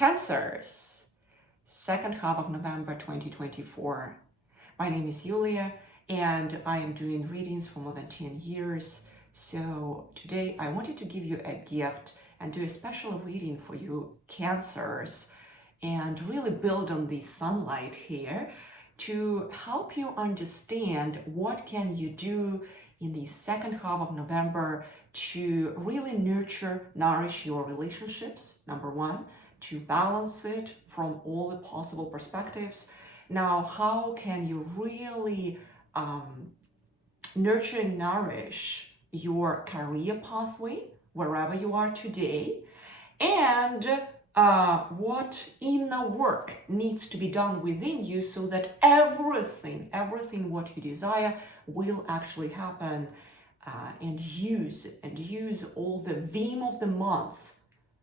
Cancers, second half of November 2024. My name is Yulia and I am doing readings for more than 10 years. So today I wanted to give you a gift and do a special reading for you Cancers and really build on the sunlight here to help you understand what can you do in the second half of November to really nurture, nourish your relationships, number one, to balance it from all the possible perspectives. Now, how can you really nurture and nourish your career pathway wherever you are today, and what inner work needs to be done within you so that everything what you desire will actually happen, and use all the theme of the month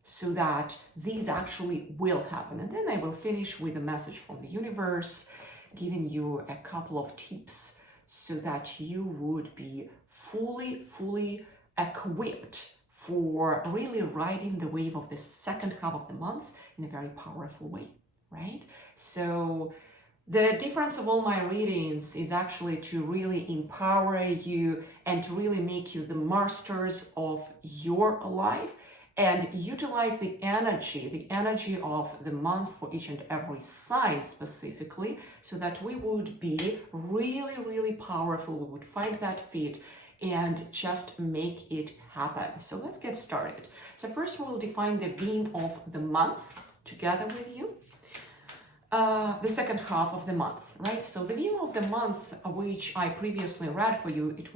so that these actually will happen. And then I will finish with a message from the universe, giving you a couple of tips so that you would be fully equipped for really riding the wave of the second half of the month in a very powerful way, right? So the difference of all my readings is actually to really empower you and to really make you the masters of your life and utilize the energy of the month for each and every sign specifically, so that we would be really powerful. We would find that fit and just make it happen. So let's get started. So first we'll define the theme of the month together with you. The second half of the month, right? So the theme of the month, which I previously read for you, it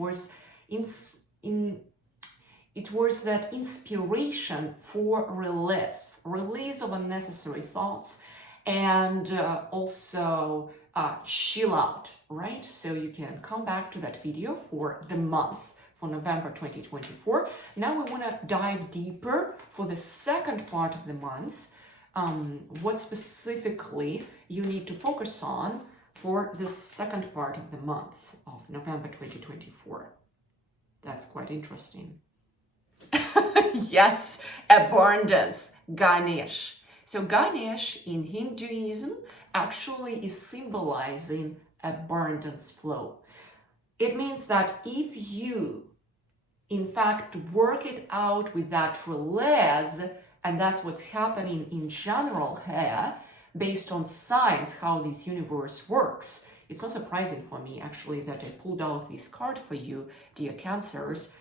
was that inspiration for release of unnecessary thoughts, and also chill out, right? So you can come back to that video for the month for November 2024. Now we want to dive deeper for the second part of the month. What specifically you need to focus on for the second part of the month of November 2024. That's quite interesting. Yes, abundance, Ganesh. So Ganesh in Hinduism actually is symbolizing abundance flow. It means that if you, in fact, work it out with that release, and that's what's happening in general here, based on science, how this universe works. It's not surprising for me, actually, that I pulled out this card for you, dear Cancers.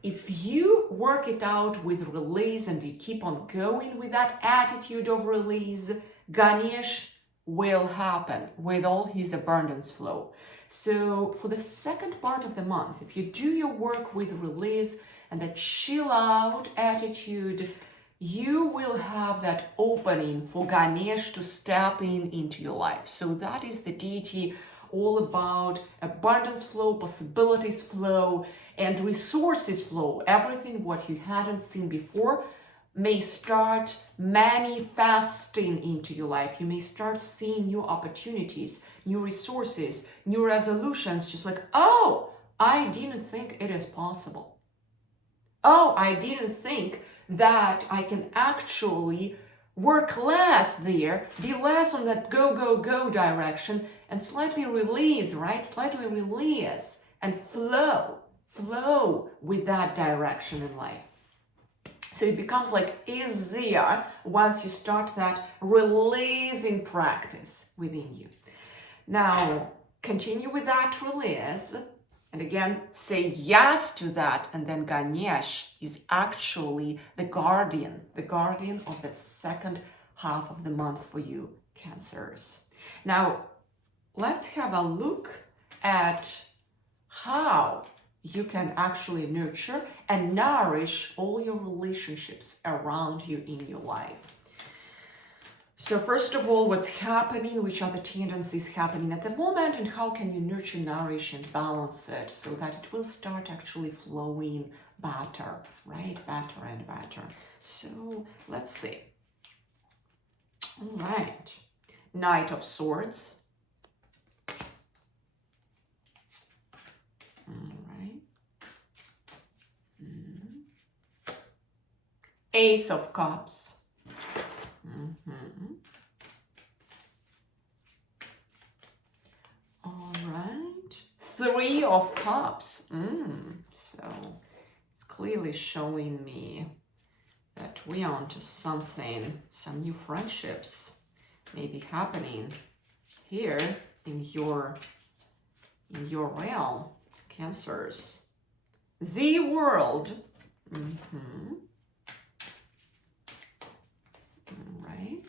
If you work it out with release and you keep on going with that attitude of release, Ganesh will happen with all his abundance flow. So for the second part of the month, if you do your work with release and that chill out attitude, you will have that opening for Ganesh to step into your life. So that is the deity all about abundance flow, possibilities flow, and resources flow. Everything what you hadn't seen before may start manifesting into your life. You may start seeing new opportunities, new resources, new resolutions, just like, oh, I didn't think it is possible. Oh, I didn't think that I can actually work less there, be less on that go direction, and slightly release, right? Slightly release and flow with that direction in life. So it becomes like easier once you start that releasing practice within you. Now, continue with that release. And again, say yes to that. And then Ganesh is actually the guardian of that second half of the month for you, Cancers. Now, let's have a look at how you can actually nurture and nourish all your relationships around you in your life. So first of all, what's happening, which are the tendencies happening at the moment, and how can you nurture, nourish, and balance it so that it will start actually flowing better, right? Better and better. So let's see. All right. Knight of Swords. All right. Ace of Cups. Three of Cups. So it's clearly showing me that we are onto something, some new friendships may be happening here in your realm, Cancers. The World. Right.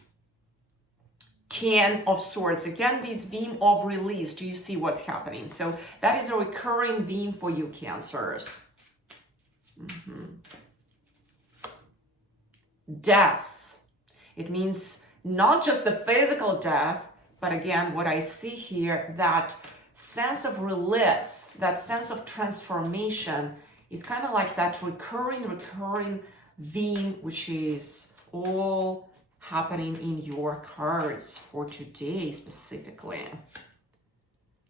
10 of Swords. Again, this theme of release. Do you see what's happening? So that is a recurring theme for you, Cancers. Death. It means not just the physical death, but again, what I see here, that sense of release, that sense of transformation is kind of like that recurring theme, which is all happening in your cards for today specifically.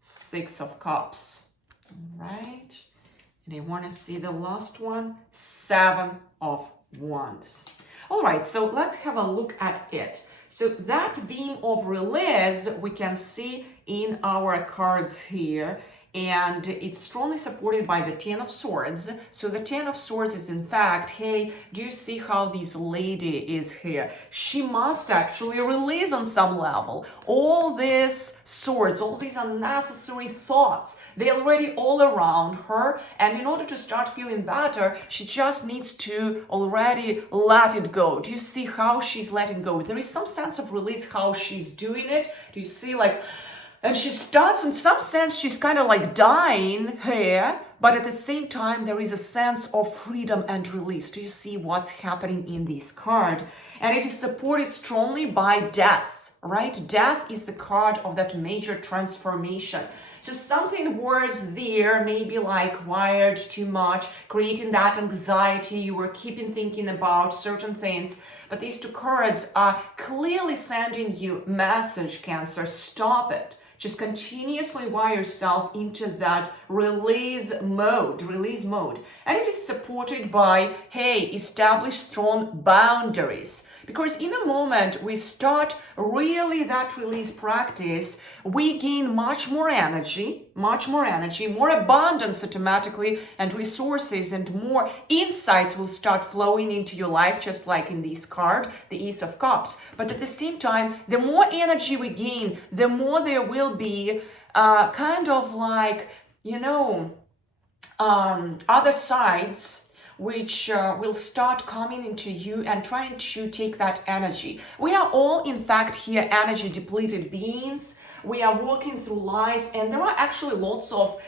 6 of Cups. All right. And I want to see the last one, 7 of Wands. All right, so let's have a look at it. So that theme of release we can see in our cards here, and it's strongly supported by the 10 of Swords. So the 10 of Swords is in fact, hey, do you see how this lady is here? She must actually release on some level all these swords, all these unnecessary thoughts. They're already all around her, and in order to start feeling better, she just needs to already let it go. Do you see how she's letting go? There is some sense of release how she's doing it. Do you see, like, and she starts, in some sense, she's kind of like dying here, but at the same time, there is a sense of freedom and release. Do you see what's happening in this card? And it is supported strongly by death, right? Death is the card of that major transformation. So something was there, maybe like wired too much, creating that anxiety. You were keeping thinking about certain things. But these two cards are clearly sending you message, Cancer. Stop it. Just continuously wire yourself into that release mode. And it is supported by, hey, establish strong boundaries. Because in a moment we start really that release practice, we gain much more energy, more abundance automatically, and resources and more insights will start flowing into your life, just like in this card, the Ace of Cups. But at the same time, the more energy we gain, the more there will be kind of like, other sides which will start coming into you and trying to take that energy. We are all, in fact, here energy depleted beings. We are walking through life, and there are actually lots of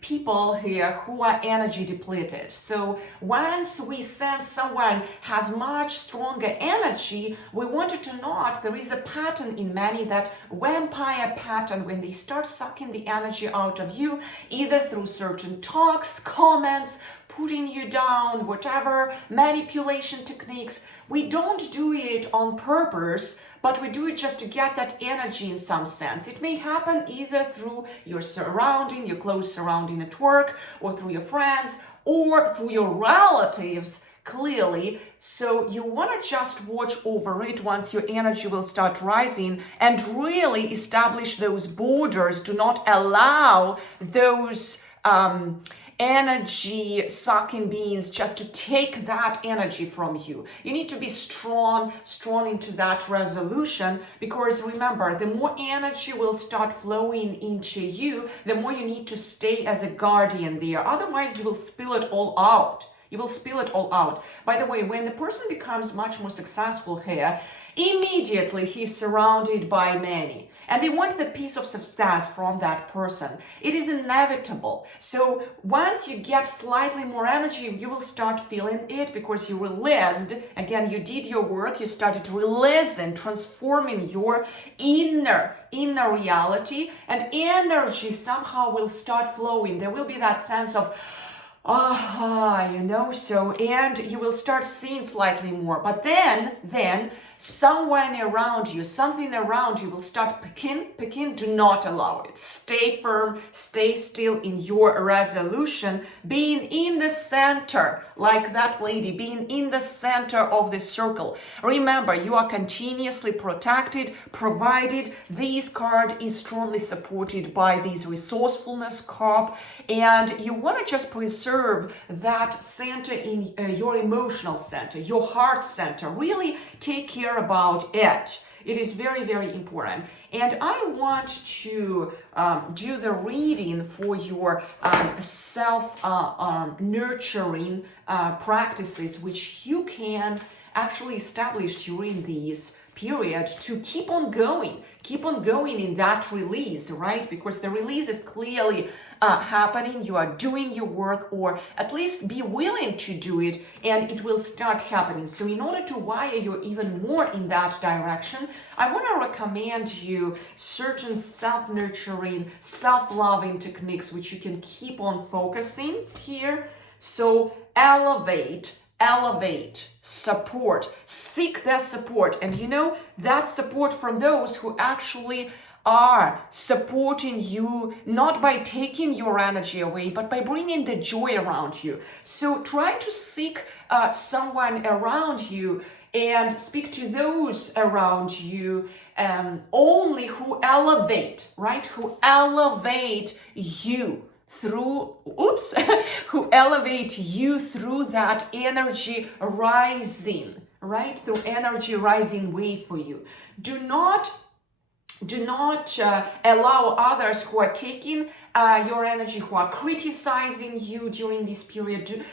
people here who are energy depleted. So once we sense someone has much stronger energy, we wanted to note there is a pattern in many, that vampire pattern, when they start sucking the energy out of you, either through certain talks, comments, putting you down, whatever, manipulation techniques. We don't do it on purpose, but we do it just to get that energy in some sense. It may happen either through your surrounding, your close surrounding at work, or through your friends, or through your relatives, clearly. So you want to just watch over it once your energy will start rising, and really establish those borders. Do not allow those energy sucking beings just to take that energy from you. You need to be strong into that resolution, because remember, the more energy will start flowing into you, the more you need to stay as a guardian there. Otherwise, you will spill it all out. By the way, when the person becomes much more successful here, immediately he's surrounded by many. And they want the piece of success from that person. It is inevitable. So once you get slightly more energy, you will start feeling it, because you released. Again, you did your work. You started releasing, transforming your inner reality, and energy somehow will start flowing. There will be that sense of, you know, so, and you will start seeing slightly more, but then someone around you, something around you will start picking, do not allow it. Stay firm, stay still in your resolution, being in the center, like that lady, being in the center of the circle. Remember, you are continuously protected, provided. This card is strongly supported by this resourcefulness card, and you want to just preserve that center in your emotional center, your heart center. Really take care about it. It is very, very important. And I want to do the reading for your self-nurturing practices, which you can actually establish during this period to keep on going in that release, right? Because the release is clearly happening. You are doing your work, or at least be willing to do it, and it will start happening. So in order to wire you even more in that direction, I want to recommend you certain self-nurturing, self-loving techniques which you can keep on focusing here. So elevate, support, seek that support, and you know, that support from those who actually are supporting you, not by taking your energy away, but by bringing the joy around you. So try to seek someone around you and speak to those around you only who elevate, right? Who elevate you through, who elevate you through that energy rising, right? Through energy rising way for you. Do not allow others who are taking your energy, who are criticizing you during this period,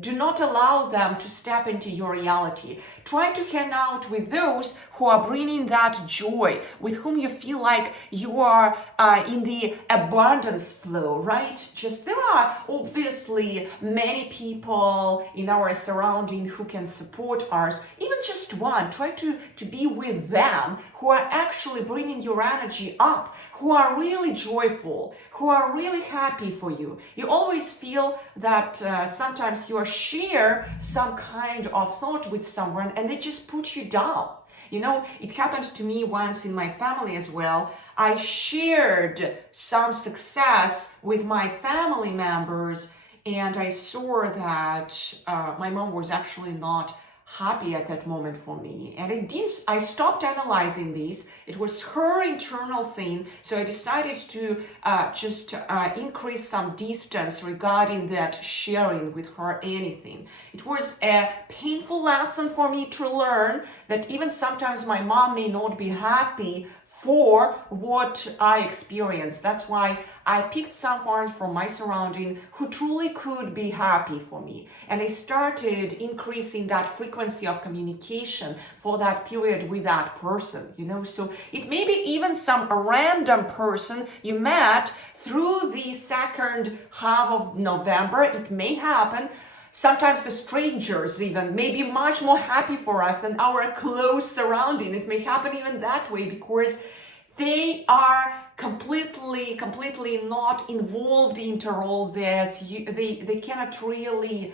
do not allow them to step into your reality. Try to hang out with those who are bringing that joy, with whom you feel like you are in the abundance flow, right? Just there are obviously many people in our surrounding who can support us. Even just one, try to be with them who are actually bringing your energy up, who are really joyful, who are really happy for you. You always feel that sometimes you share some kind of thought with someone and they just put you down. You know, it happened to me once in my family as well. I shared some success with my family members, and I saw that my mom was actually not happy at that moment for me. And I stopped analyzing this. It was her internal thing. So I decided to just increase some distance regarding that sharing with her anything. It was a painful lesson for me to learn that even sometimes my mom may not be happy for what I experienced. That's why I picked someone from my surrounding who truly could be happy for me. And I started increasing that frequency of communication for that period with that person, you know. So it may be even some random person you met through the second half of November. It may happen. Sometimes the strangers even may be much more happy for us than our close surrounding. It may happen even that way because they are completely not involved into all this. They cannot really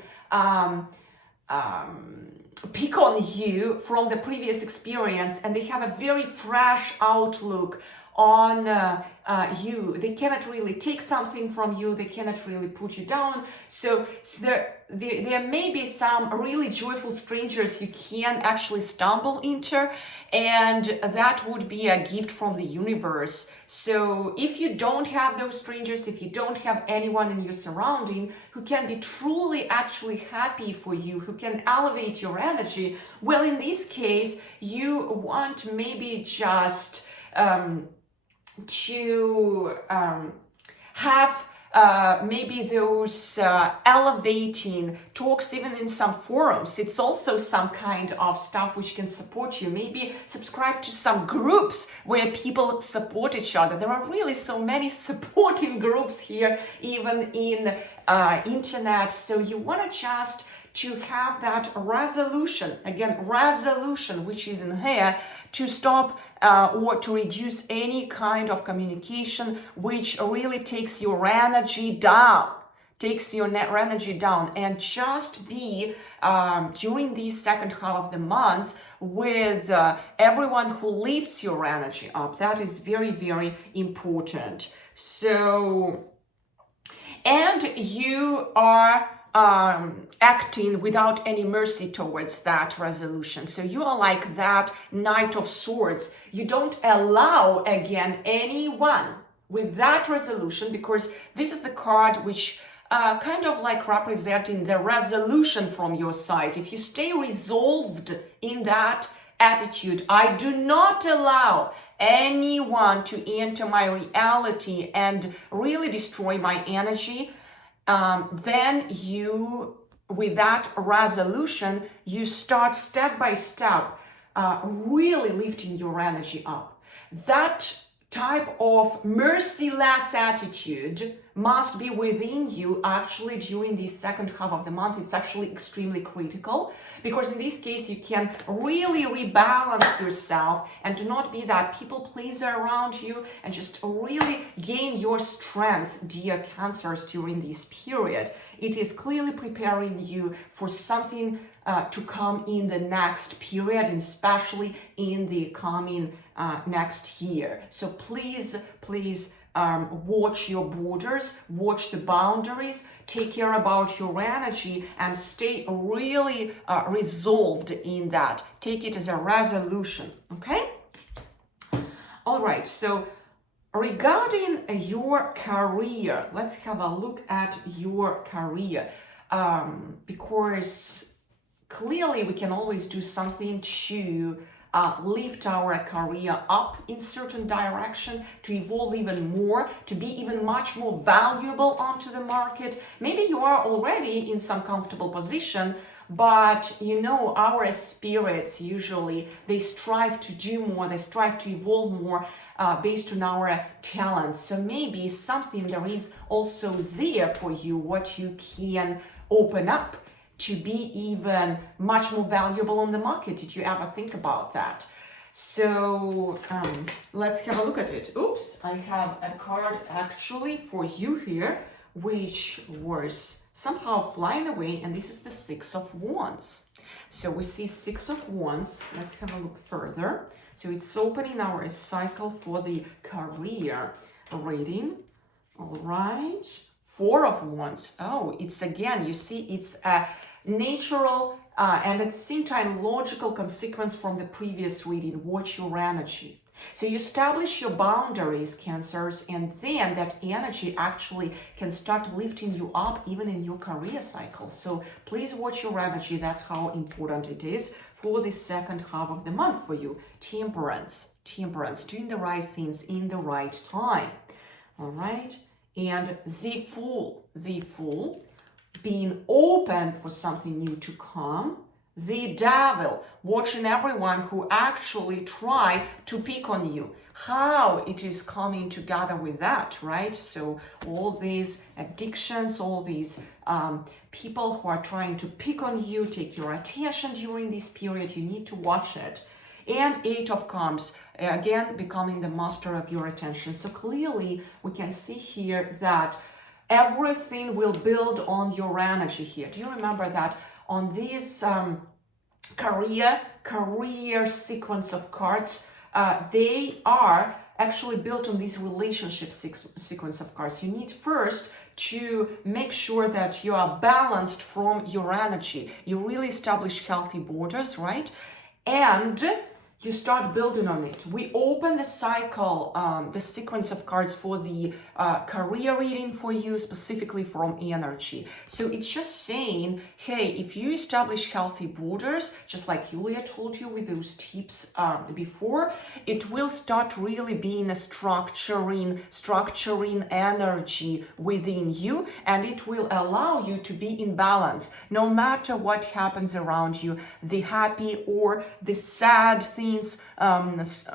pick on you from the previous experience, and they have a very fresh outlook on you. They cannot really take something from you. They cannot really put you down. So there may be some really joyful strangers you can actually stumble into, and that would be a gift from the universe. So if you don't have those strangers, if you don't have anyone in your surrounding who can be truly actually happy for you, who can elevate your energy, well, in this case, you want maybe just to have maybe those elevating talks even in some forums. It's also some kind of stuff which can support you. Maybe subscribe to some groups where people support each other. There are really so many supporting groups here, even in internet. So you want to just to have that resolution, which is in here, to stop or to reduce any kind of communication which really takes your energy down. takes your net energy down, and just be during the second half of the month with everyone who lifts your energy up. That is very, very important. So, and you are acting without any mercy towards that resolution. So you are like that Knight of Swords. You don't allow again anyone with that resolution, because this is the card which kind of like representing the resolution from your side. If you stay resolved in that attitude, I do not allow anyone to enter my reality and really destroy my energy, then you, with that resolution, you start step by step really lifting your energy up. That type of merciless attitude must be within you actually during the second half of the month. It's actually extremely critical, because in this case you can really rebalance yourself and do not be that people pleaser around you, and just really gain your strength, dear Cancers, during this period. It is clearly preparing you for something to come in the next period, and especially in the coming next year. So please watch your borders, watch the boundaries, take care about your energy, and stay really resolved in that. Take it as a resolution, okay? All right, so regarding your career, let's have a look at your career, because clearly we can always do something to lift our career up in certain direction, to evolve even more, to be even much more valuable onto the market. Maybe you are already in some comfortable position, but you know, our spirits usually, they strive to do more, they strive to evolve more based on our talents. So maybe something there is also there for you, what you can open up to be even much more valuable on the market. Did you ever think about that? So let's have a look at it. Oops, I have a card actually for you here, which was somehow flying away, and this is the Six of Wands. So we see Six of Wands. Let's have a look further. So it's opening our cycle for the career reading. All right. Four of Wands. Oh, it's again, you see, it's a natural and at the same time logical consequence from the previous reading. Watch your energy. So you establish your boundaries, Cancers, and then that energy actually can start lifting you up even in your career cycle. So please watch your energy. That's how important it is for the second half of the month for you. Temperance, doing the right things in the right time. All right. And the Fool, being open for something new to come. The Devil, watching everyone who actually try to pick on you, how it is coming together with that, right? So all these addictions, all these people who are trying to pick on you, take your attention during this period, you need to watch it. And Eight of Cups, again, becoming the master of your attention. So clearly we can see here that everything will build on your energy here. Do you remember that on this career sequence of cards, they are actually built on this relationship sequence of cards. You need first to make sure that you are balanced from your energy. You really establish healthy borders, right? And you start building on it. We open the cycle, the sequence of cards for the career reading for you, specifically from energy. So it's just saying, hey, if you establish healthy borders, just like Yulia told you with those tips before, it will start really being a structuring energy within you, and it will allow you to be in balance no matter what happens around you, the happy or the sad things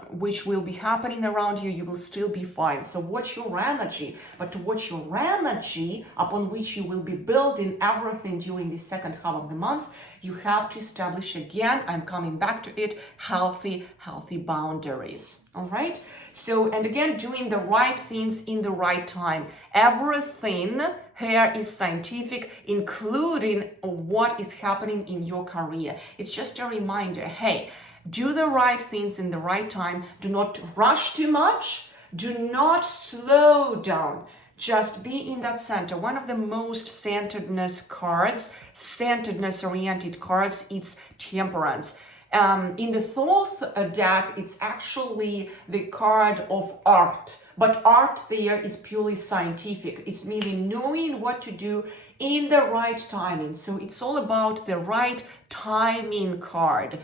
which will be happening around you, you will still be fine. So watch your energy, but to watch your energy upon which you will be building everything during the second half of the month, you have to establish, again, I'm coming back to it, healthy boundaries. All right. So, and again, doing the right things in the right time. Everything here is scientific, including what is happening in your career. It's just a reminder, hey, do the right things in the right time. Do not rush too much. Do not slow down. Just be in that center. One of the most centeredness cards, centeredness-oriented cards, it's Temperance. In the fourth deck, it's actually the card of art. But art there is purely scientific. It's meaning knowing what to do in the right timing. So it's all about the right timing card.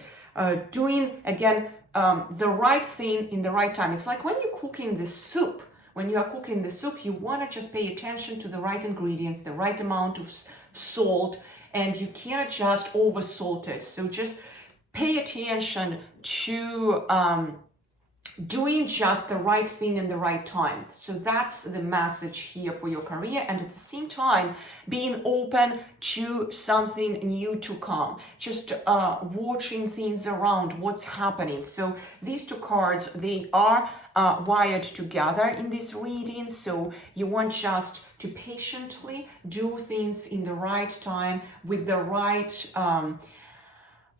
Doing, again, the right thing in the right time. It's like when you're cooking the soup. When you are cooking the soup, you want to just pay attention to the right ingredients, the right amount of salt, and you can't just over salt it. So just pay attention to doing just the right thing in the right time. So that's the message here for your career, and at the same time being open to something new to come, just watching things around, what's happening. So these two cards, they are wired together in this reading, so you want just to patiently do things in the right time with the right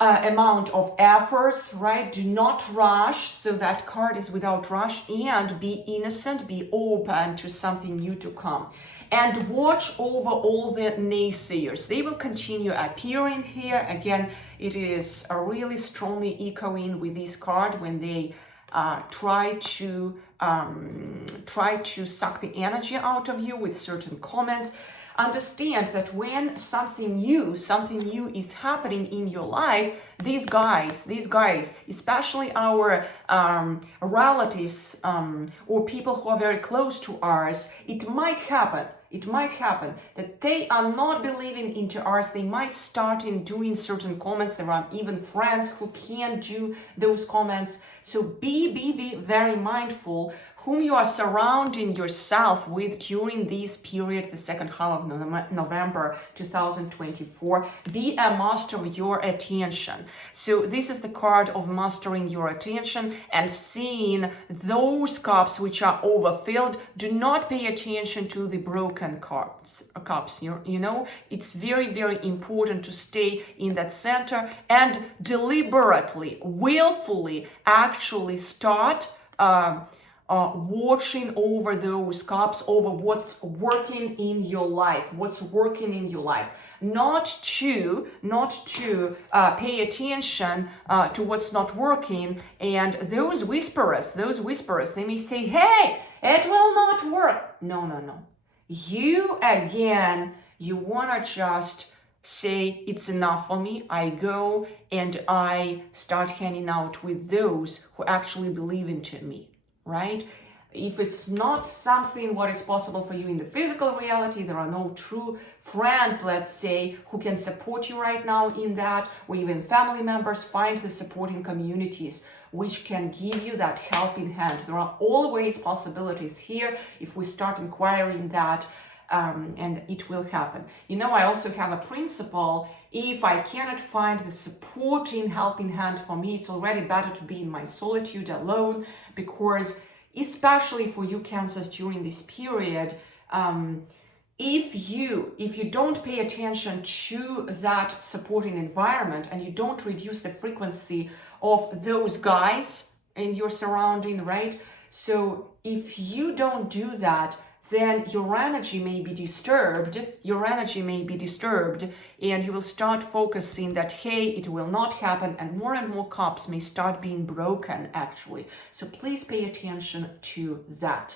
amount of efforts, right? Do not rush. So that card is without rush, and be innocent, be open to something new to come. And watch over all the naysayers. They will continue appearing here. Again, it is really strongly echoing with this card when they try to suck the energy out of you with certain comments. Understand that when something new is happening in your life, these guys, especially our relatives or people who are very close to us, it might happen that they are not believing into us. They might start in doing certain comments. There are even friends who can't do those comments. So be very mindful whom you are surrounding yourself with during this period, the second half of November 2024. Be a master of your attention. So this is the card of mastering your attention and seeing those cups which are overfilled. Do not pay attention to the broken cups. You know, it's very, very important to stay in that center and deliberately, willfully actually start watching over those cups, over what's working in your life, not to pay attention to what's not working. And those whisperers, they may say, hey, it will not work. No. You want to just say, it's enough for me. I go and I start hanging out with those who actually believe into me. Right? If it's not something what is possible for you in the physical reality, there are no true friends, let's say, who can support you right now in that, or even family members. Find the supporting communities which can give you that helping hand. There are always possibilities here if we start inquiring that, and it will happen. You know, I also have a principle. If I cannot find the supporting helping hand for me, it's already better to be in my solitude alone, because especially for you Cancers during this period, if you don't pay attention to that supporting environment and you don't reduce the frequency of those guys in your surrounding, right? So if you don't do that, then your energy may be disturbed, and you will start focusing that, hey, it will not happen, and more cups may start being broken, actually. So please pay attention to that.